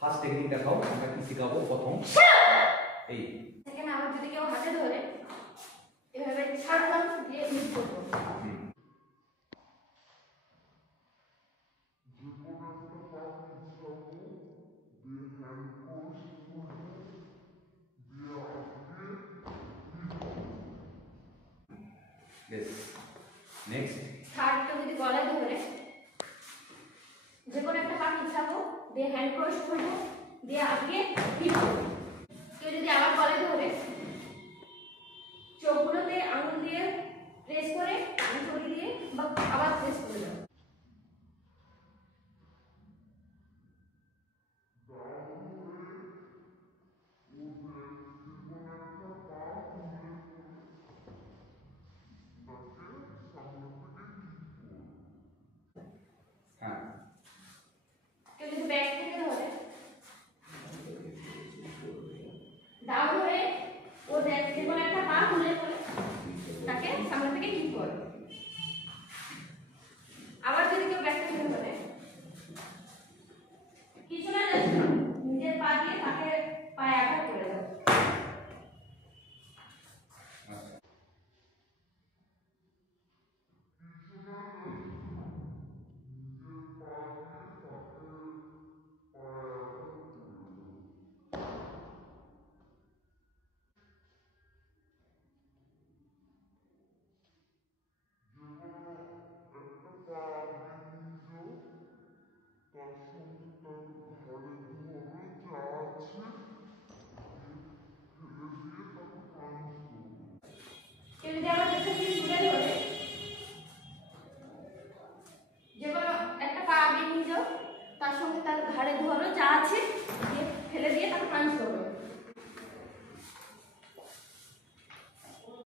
First technique দেখাও, আমরা কি শিখাবো প্রথম। এই সেখানে আমরা যদি কেউ হাতে ধরে এভাবে ছাড়লাম দিয়ে ইউজ করবো। Yes. Next. থার্ডটা যদি গলায় ধরে যে কোনো একটা পা পিছাবো দিয়ে হ্যান্ড ক্রস করবো দিয়ে আগে হিট করবো। কেউ যদি আবার গলায় ধরে চোখগুলোতে আঙুল দিয়ে প্রেস করে আঙুল দিয়ে বা আবার প্রেস করে দেবো। কেউ যদি ব্যাক থেকে ধরে দাও ধরে ও যে কোনো একটা পা তুলে করে তাকে সামনে থেকে হিট করে। আবার যদি কেউ ব্যাক থেকে ধরে কিছু না নিজের পা দিয়ে তাকে পায়ে আঘাত করে দাও। কেউ যদি আবার পেছন থেকে তুলে ধরে যে কোনো একটা পা আগে নিয়ে যাও তার সঙ্গে তার ঘাড়ে ধরো যা আছে